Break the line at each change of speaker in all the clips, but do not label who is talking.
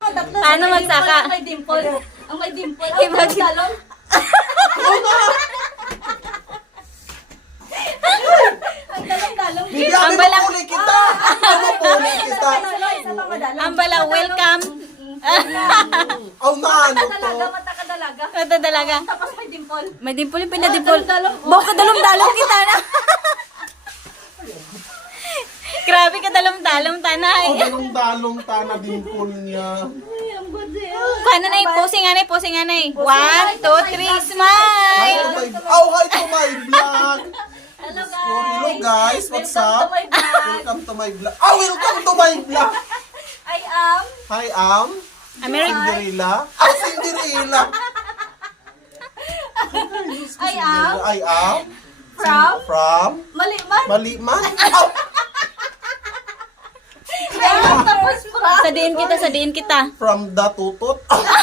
Paano magsaka?
Ang may dimple. Ang may dimple.
Ibag-
Ang talong. Ang talong-talong.
Bibigyan
Ang
mo
balang-
puli kita. Ano puli kita?
Isa pa madalo.
Ang bala, welcome.
Ang naano to.
Dalaga, mata ka dalaga.
Ito talaga.
Tapos may dimple.
May dimple yung pinadimpol.
Dalong-dalong.
Baka dalong-dalong kita na. Grabe ka dalong-dalong tanay.
Ang dalong tana dimple niya.
Ay, ang ganda.
Paano na posing anay, posing anay. 1, 2, 3, smile.
Hi to my vlog.
Hello
Hello guys, what's
Welcome to
up?
my vlog.
Welcome to my vlog. Oh, welcome to my vlog.
I am
Hi,
American.
Cinderella. Cinderella.
I am
I am
from
Maliman.
Maliman.
Oh,
Tapos from
Sadiin kita.
from the tutut.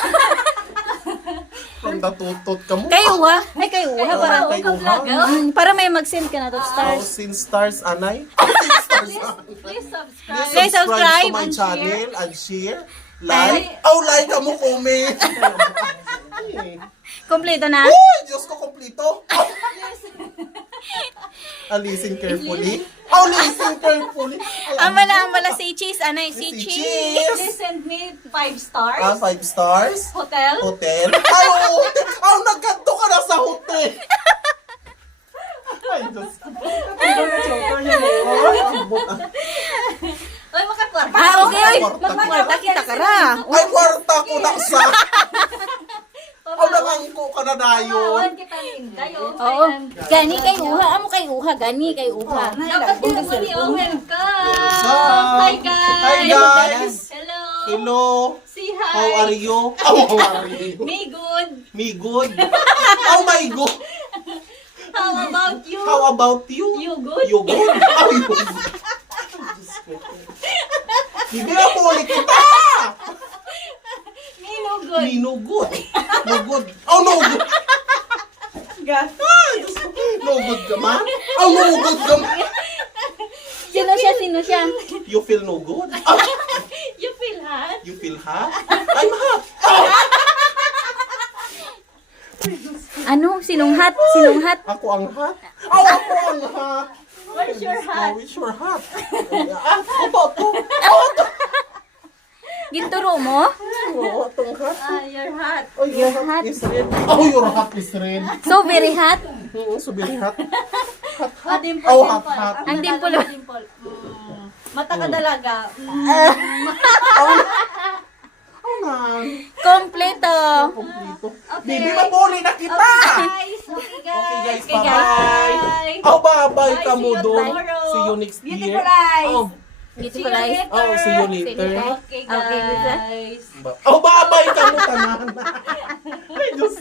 From the tutut ka mo.
Kayo ha? Ay, kayo ha? Para,
Kayo ha?
para may mag-send ka na to stars.
Thousand stars, anay. Thousand stars.
Please subscribe.
Please
Please subscribe
to my
and
channel and share. Like. Oh, like ka mo, comment.
Kompleto na?
Uy, Diyos ko, kompleto. Listen carefully. Oh, listen carefully.
Ang bala si Cheese. Anay, si Cheese.
Please
Cheese.
send me 5 stars.
5 stars.
Hotel.
Hotel. Ay, hotel. Oh, nagkanto ka na sa hotel. Ay, Diyos ko.
Ay, makakwarta.
Okay, oy.
Kwarta.
Magkwarta kita ka ra.
Ay, kwarta ko na sa. Oh, nakangko ka na dayon.
Pawan kita kayo.
Oo. Gani kay uha. Amo kay uha. Gani kay uha.
Dapat din naman ni welcome.
up?
Hi guys.
Hi, guys.
Hello.
Hello.
Say hi.
How are you? Oh, how are you?
Me good.
Me good. Oh my God.
How about you?
How about you?
You good?
You good? Oh, you good. Hindi na puli kita.
Me no good.
Me no good. No good. Oh, no good. Ay, Diyos ko. No good ka man? Oh, no good ka man?
Sino siya? Sino siya?
You feel no good? Ah,
You feel hot?
you feel hot? I'm hot.
Ano? Sinong hat? Sinong hat?
Ako ang hot? Oh, ako ang hot.
Where's your hat?
Oh, it's your hot. Ito.
Ginturo mo?
Oh, itong hot.
You're hot.
Oh, your hot is red. Oh, your hot is red.
So very hot.
So very hot.
Dimple,
Oh,
dimple.
hot, hot.
Ang dimple.
Dimple. Mata ka dalaga.
Oh, man.
Kompleto.
Kompleto.
Okay.
Bibi, mapuli na kita.
Guys, okay guys.
Okay, guys.
Okay,
Bye-bye. Oh, bye-bye
Bye,
ka
see
mo
you
doon.
tomorrow.
See you next year.
Beautiful eyes.
Oh,
Beautiful eyes.
oh, see you later.
Okay
Okay, good.
guys.
Oh, bye-bye ka mo tanan. Ay, Diyos